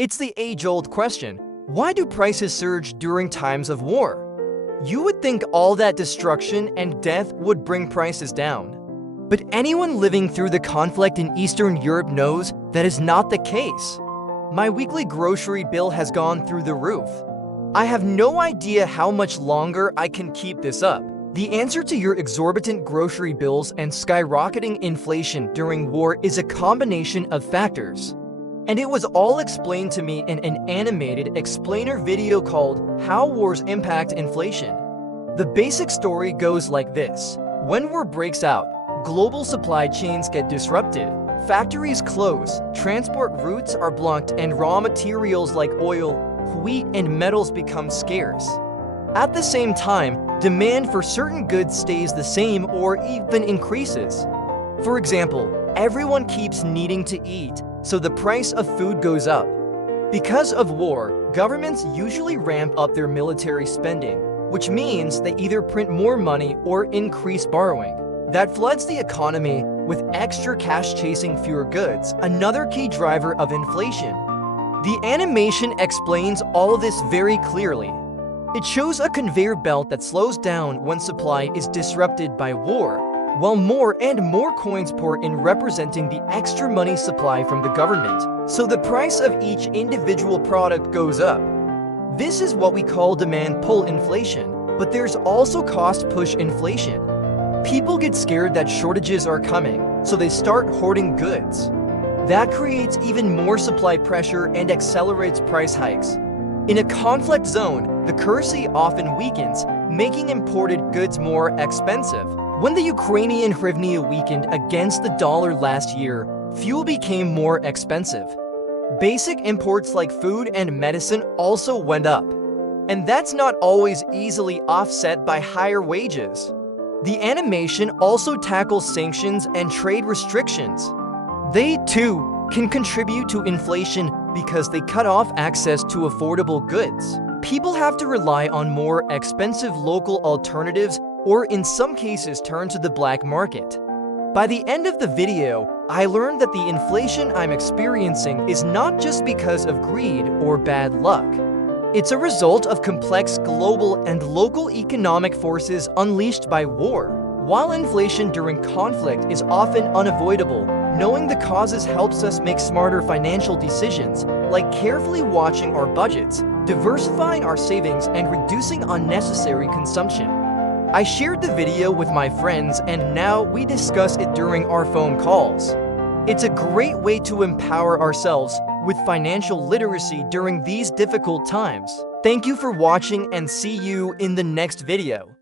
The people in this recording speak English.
It's the age-old question, why do prices surge during times of war? You would think all that destruction and death would bring prices down. But anyone living through the conflict in Eastern Europe knows that is not the case. My weekly grocery bill has gone through the roof. I have no idea how much longer I can keep this up. The answer to your exorbitant grocery bills and skyrocketing inflation during war is a combination of factors. And it was all explained to me in an animated explainer video called How Wars Impact Inflation. The basic story goes like this. When war breaks out, global supply chains get disrupted. Factories close, transport routes are blocked, and raw materials like oil, wheat, and metals become scarce. At the same time, demand for certain goods stays the same or even increases. For example, everyone keeps needing to eat, so the price of food goes up. Because of war, governments usually ramp up their military spending, which means they either print more money or increase borrowing. That floods the economy with extra cash chasing fewer goods, another key driver of inflation. The animation explains all of this very clearly. It shows a conveyor belt that slows down when supply is disrupted by war, while more and more coins pour in representing the extra money supply from the government, so the price of each individual product goes up. This is what we call demand pull inflation, but there's also cost push inflation. People get scared that shortages are coming, so they start hoarding goods. That creates even more supply pressure and accelerates price hikes. In a conflict zone, the currency often weakens, making imported goods more expensive. When the Ukrainian hryvnia weakened against the dollar last year, fuel became more expensive. Basic imports like food and medicine also went up. And that's not always easily offset by higher wages. The animation also tackles sanctions and trade restrictions. They, too, can contribute to inflation because they cut off access to affordable goods. People have to rely on more expensive local alternatives or in some cases turn to the black market. By the end of the video, I learned that the inflation I'm experiencing is not just because of greed or bad luck. It's a result of complex global and local economic forces unleashed by war. While inflation during conflict is often unavoidable, knowing the causes helps us make smarter financial decisions, like carefully watching our budgets, diversifying our savings, and reducing unnecessary consumption. I shared the video with my friends, and now we discuss it during our phone calls. It's a great way to empower ourselves with financial literacy during these difficult times. Thank you for watching and see you in the next video.